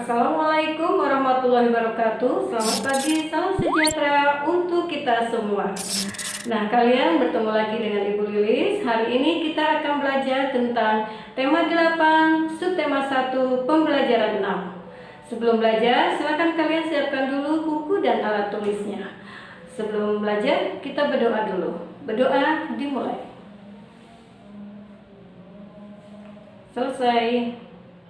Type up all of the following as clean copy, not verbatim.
Assalamualaikum warahmatullahi wabarakatuh. Selamat pagi, salam sejahtera untuk kita semua. Nah, kalian bertemu lagi dengan Ibu Lilis. Hari ini kita akan belajar tentang tema 8, subtema 1, pembelajaran 6. Sebelum belajar, silakan kalian siapkan dulu buku dan alat tulisnya. Sebelum belajar, kita berdoa dulu. Berdoa dimulai. Selesai.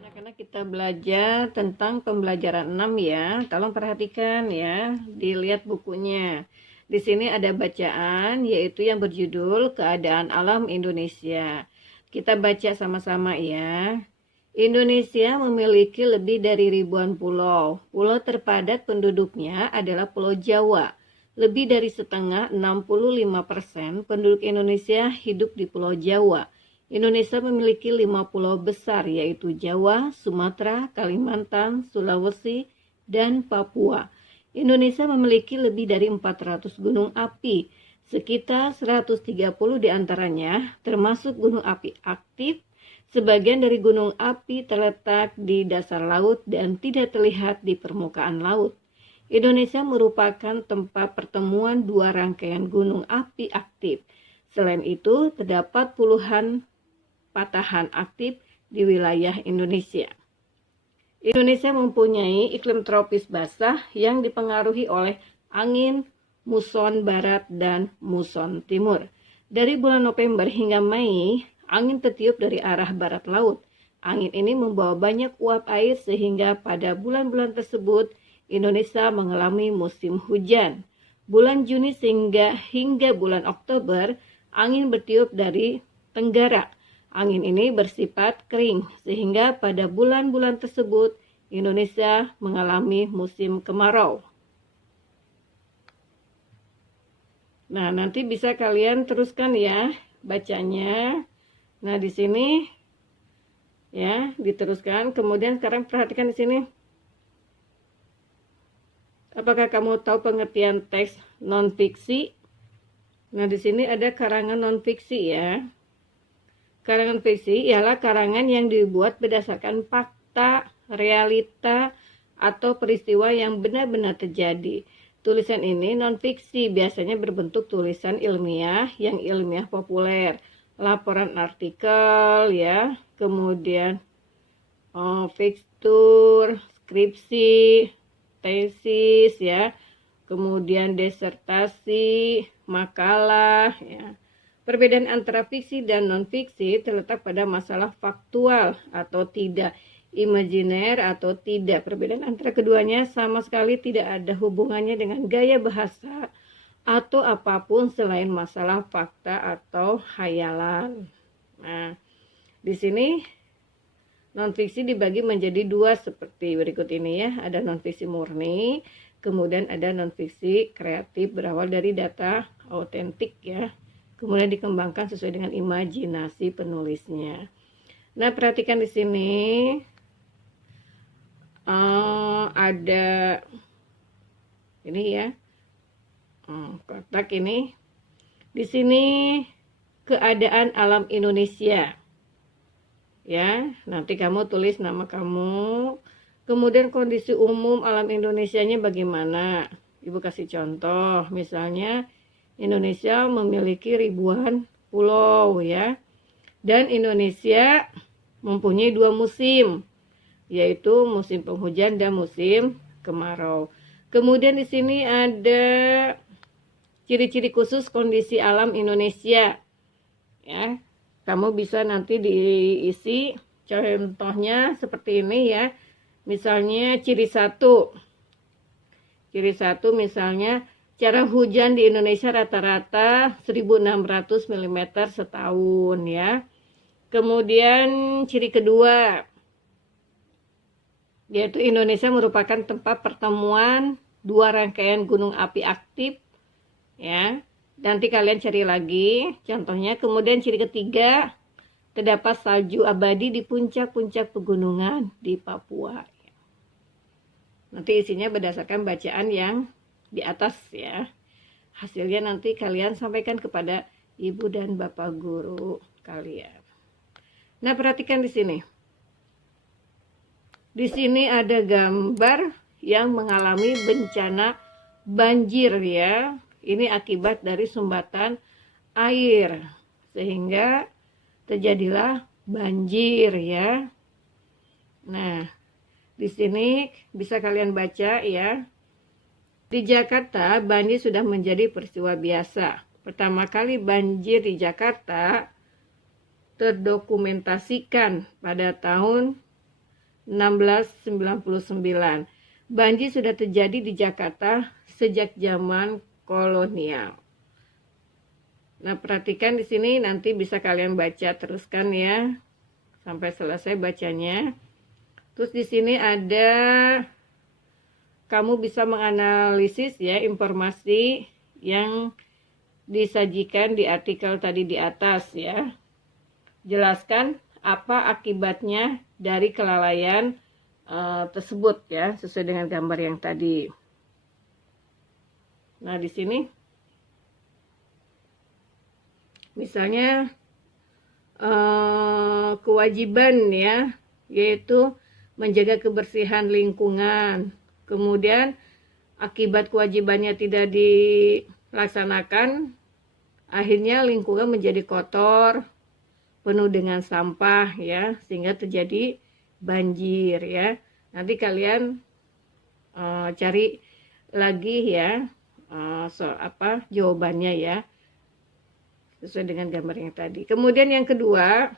Anak-anak, kita belajar tentang pembelajaran 6 ya. Tolong perhatikan ya, dilihat bukunya. Di sini ada bacaan yaitu yang berjudul Keadaan Alam Indonesia. Kita baca sama-sama ya. Indonesia memiliki lebih dari ribuan pulau. Pulau terpadat penduduknya adalah Pulau Jawa. Lebih dari setengah, 65% penduduk Indonesia hidup di Pulau Jawa. Indonesia memiliki 5 pulau besar yaitu Jawa, Sumatera, Kalimantan, Sulawesi, dan Papua. Indonesia memiliki lebih dari 400 gunung api. Sekitar 130 diantaranya termasuk gunung api aktif. Sebagian dari gunung api terletak di dasar laut dan tidak terlihat di permukaan laut. Indonesia merupakan tempat pertemuan dua rangkaian gunung api aktif. Selain itu, terdapat puluhan patahan aktif di wilayah Indonesia. Indonesia mempunyai iklim tropis basah yang dipengaruhi oleh angin muson barat dan muson timur. Dari bulan November hingga Mei, angin tertiup dari arah barat laut. Angin ini membawa banyak uap air sehingga pada bulan-bulan tersebut Indonesia mengalami musim hujan. Bulan Juni hingga bulan Oktober, angin bertiup dari tenggara. Angin ini bersifat kering, sehingga pada bulan-bulan tersebut Indonesia mengalami musim kemarau. Nah, nanti bisa kalian teruskan ya bacanya. Nah, di sini ya diteruskan. Kemudian sekarang perhatikan di sini. Apakah kamu tahu pengertian teks non-fiksi? Nah, di sini ada karangan non-fiksi ya. Karangan fiksi ialah karangan yang dibuat berdasarkan fakta, realita, atau peristiwa yang benar-benar terjadi. Tulisan ini non-fiksi biasanya berbentuk tulisan ilmiah yang ilmiah populer, laporan artikel ya, kemudian fikstur, skripsi, tesis ya, kemudian disertasi, makalah ya. Perbedaan antara fiksi dan non-fiksi terletak pada masalah faktual atau tidak, imajiner atau tidak. Perbedaan antara keduanya sama sekali tidak ada hubungannya dengan gaya bahasa atau apapun selain masalah fakta atau khayalan. Nah, di sini non-fiksi dibagi menjadi dua seperti berikut ini ya. Ada non-fiksi murni, kemudian ada non-fiksi kreatif berawal dari data autentik ya. Kemudian dikembangkan sesuai dengan imajinasi penulisnya. Nah, perhatikan di sini ada ini ya, kotak ini. Di sini keadaan alam Indonesia. Ya, nanti kamu tulis nama kamu. Kemudian kondisi umum alam Indonesianya bagaimana? Ibu kasih contoh, misalnya Indonesia memiliki ribuan pulau ya. Dan Indonesia mempunyai dua musim, yaitu musim penghujan dan musim kemarau. Kemudian di sini ada ciri-ciri khusus kondisi alam Indonesia. Ya. Kamu bisa nanti diisi contohnya seperti ini ya. Misalnya ciri satu misalnya cara hujan di Indonesia rata-rata 1.600 mm setahun ya. Kemudian ciri kedua, yaitu Indonesia merupakan tempat pertemuan dua rangkaian gunung api aktif ya. Nanti kalian cari lagi contohnya. Kemudian ciri ketiga, terdapat salju abadi di puncak-puncak pegunungan di Papua. Nanti isinya berdasarkan bacaan yang di atas ya. Hasilnya nanti kalian sampaikan kepada ibu dan bapak guru kalian. Nah, perhatikan di sini. Di sini ada gambar yang mengalami bencana banjir ya. Ini akibat dari sumbatan air sehingga terjadilah banjir ya. Nah, di sini bisa kalian baca ya. Di Jakarta, banjir sudah menjadi peristiwa biasa. Pertama kali banjir di Jakarta terdokumentasikan pada tahun 1699. Banjir sudah terjadi di Jakarta sejak zaman kolonial. Nah, perhatikan di sini, nanti bisa kalian baca teruskan ya sampai selesai bacanya. Terus di sini ada, kamu bisa menganalisis ya informasi yang disajikan di artikel tadi di atas ya. Jelaskan apa akibatnya dari kelalaian tersebut ya, sesuai dengan gambar yang tadi. Nah, di sini misalnya kewajiban ya, yaitu menjaga kebersihan lingkungan. Kemudian akibat kewajibannya tidak dilaksanakan, akhirnya lingkungan menjadi kotor, penuh dengan sampah ya, sehingga terjadi banjir ya. Nanti kalian cari lagi ya jawabannya ya, sesuai dengan gambar yang tadi. Kemudian yang kedua,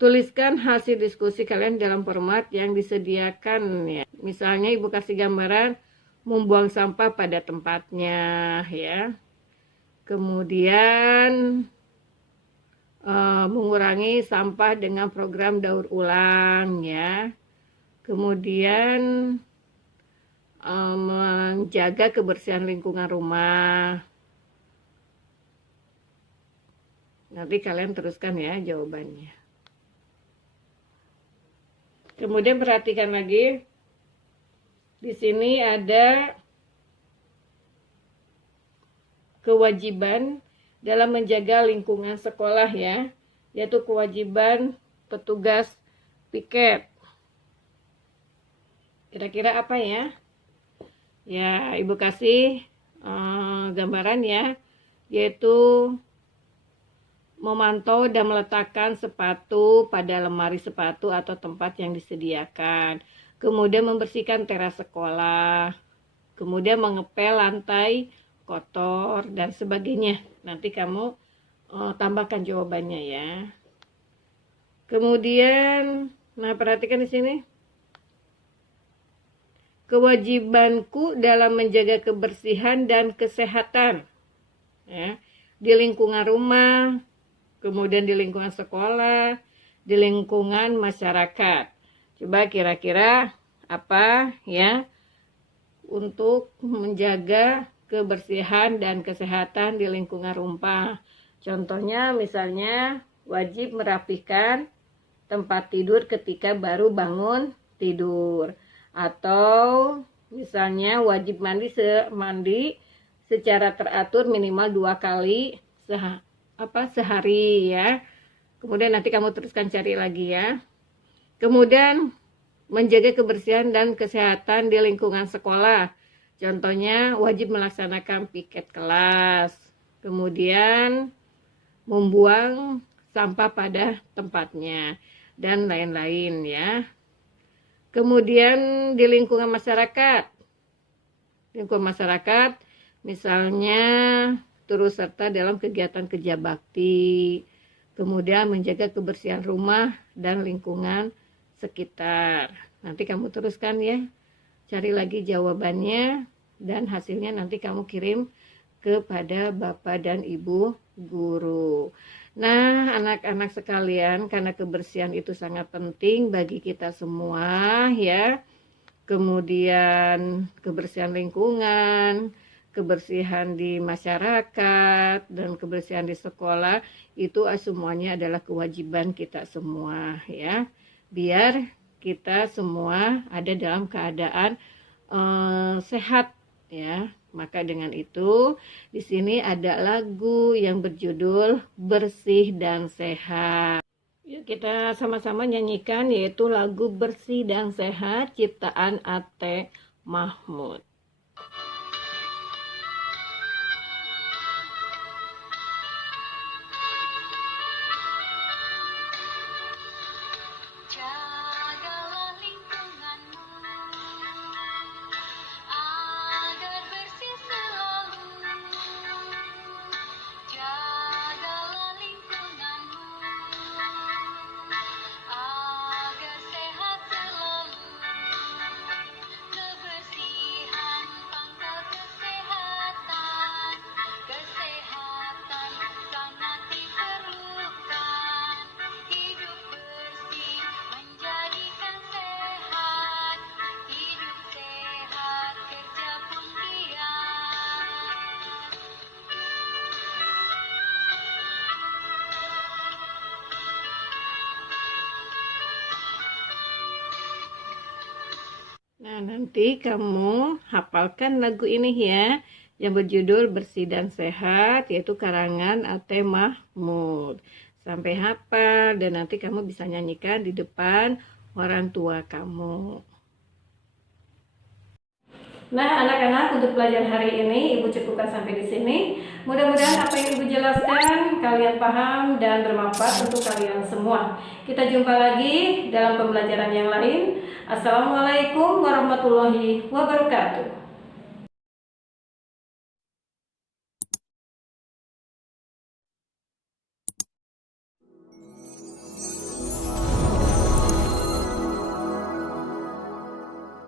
tuliskan hasil diskusi kalian dalam format yang disediakan ya. Misalnya ibu kasih gambaran membuang sampah pada tempatnya ya. Kemudian mengurangi sampah dengan program daur ulang ya. Kemudian menjaga kebersihan lingkungan rumah. Nanti kalian teruskan ya jawabannya. Kemudian perhatikan lagi, di sini ada kewajiban dalam menjaga lingkungan sekolah ya, yaitu kewajiban petugas piket. Kira-kira apa ya? Ya, ibu kasih gambaran ya, yaitu memantau dan meletakkan sepatu pada lemari sepatu atau tempat yang disediakan. Kemudian membersihkan teras sekolah. Kemudian mengepel lantai kotor dan sebagainya. Nanti kamu tambahkan jawabannya ya. Kemudian, nah perhatikan di sini. Kewajibanku dalam menjaga kebersihan dan kesehatan ya, di lingkungan rumah, kemudian di lingkungan sekolah, di lingkungan masyarakat. Coba kira-kira apa ya untuk menjaga kebersihan dan kesehatan di lingkungan rumah. Contohnya misalnya wajib merapikan tempat tidur ketika baru bangun tidur. Atau misalnya wajib mandi secara teratur minimal 2 kali sehari ya. Kemudian nanti kamu teruskan cari lagi ya. Kemudian menjaga kebersihan dan kesehatan di lingkungan sekolah. Contohnya wajib melaksanakan piket kelas. Kemudian membuang sampah pada tempatnya dan lain-lain ya. Kemudian di lingkungan masyarakat. Lingkungan masyarakat misalnya turut serta dalam kegiatan kerja bakti, kemudian menjaga kebersihan rumah dan lingkungan sekitar. Nanti kamu teruskan ya, cari lagi jawabannya dan hasilnya nanti kamu kirim kepada Bapak dan Ibu guru. Nah, anak-anak sekalian, karena kebersihan itu sangat penting bagi kita semua ya. Kemudian kebersihan lingkungan, kebersihan di masyarakat, dan kebersihan di sekolah itu semuanya adalah kewajiban kita semua ya. Biar kita semua ada dalam keadaan sehat ya. Maka dengan itu di sini ada lagu yang berjudul Bersih dan Sehat. Ya, Yuk kita sama-sama nyanyikan yaitu lagu Bersih dan Sehat ciptaan Ate Mahmud. Nah, nanti kamu hafalkan lagu ini ya, yang berjudul Bersih dan Sehat, yaitu karangan Ate Mahmud. Sampai hafal, dan nanti kamu bisa nyanyikan di depan orang tua kamu. Nah, anak-anak, untuk pelajaran hari ini Ibu cukupkan sampai di sini. Mudah-mudahan apa yang Ibu jelaskan kalian paham dan bermanfaat untuk kalian semua. Kita jumpa lagi dalam pembelajaran yang lain. Assalamualaikum warahmatullahi wabarakatuh.